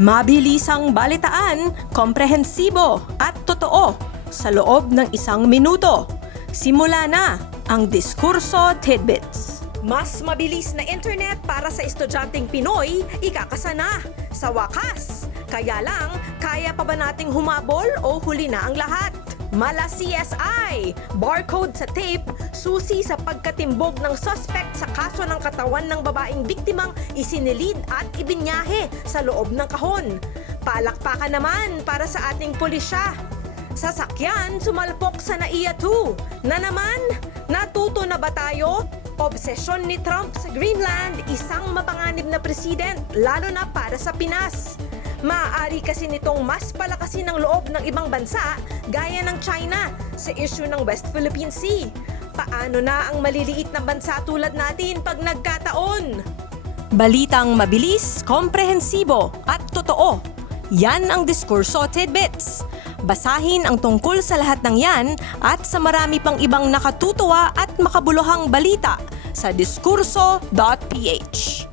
Mabilisang balitaan, komprehensibo at totoo sa loob ng 1 minuto. Simula na ang Diskurso Tidbits. Mas mabilis na internet para sa estudyanteng Pinoy, ikakasa na. Sa wakas, kaya lang, kaya pa ba nating humabol o huli na ang lahat? Mala CSI, barcode sa tape, susi sa pagkatimbog ng suspect sa kaso ng katawan ng babaeng biktimang isinilid at ibinyahe sa loob ng kahon. Palakpakan naman para sa ating pulisya. Sasakyan sumalpok sa NAIA 2. Na naman, natuto na ba tayo? Obsesyon ni Trump sa Greenland, isang mapanganib na president, lalo na para sa Pinas. Maaari kasi nitong mas palakasin ang loob ng ibang bansa gaya ng China sa issue ng West Philippine Sea. Paano na ang maliliit na bansa tulad natin pag nagkataon? Balitang mabilis, komprehensibo at totoo. Yan ang Diskurso Tidbits. Basahin ang tungkol sa lahat ng yan at sa marami pang ibang nakatutuwa at makabuluhang balita sa diskurso.ph.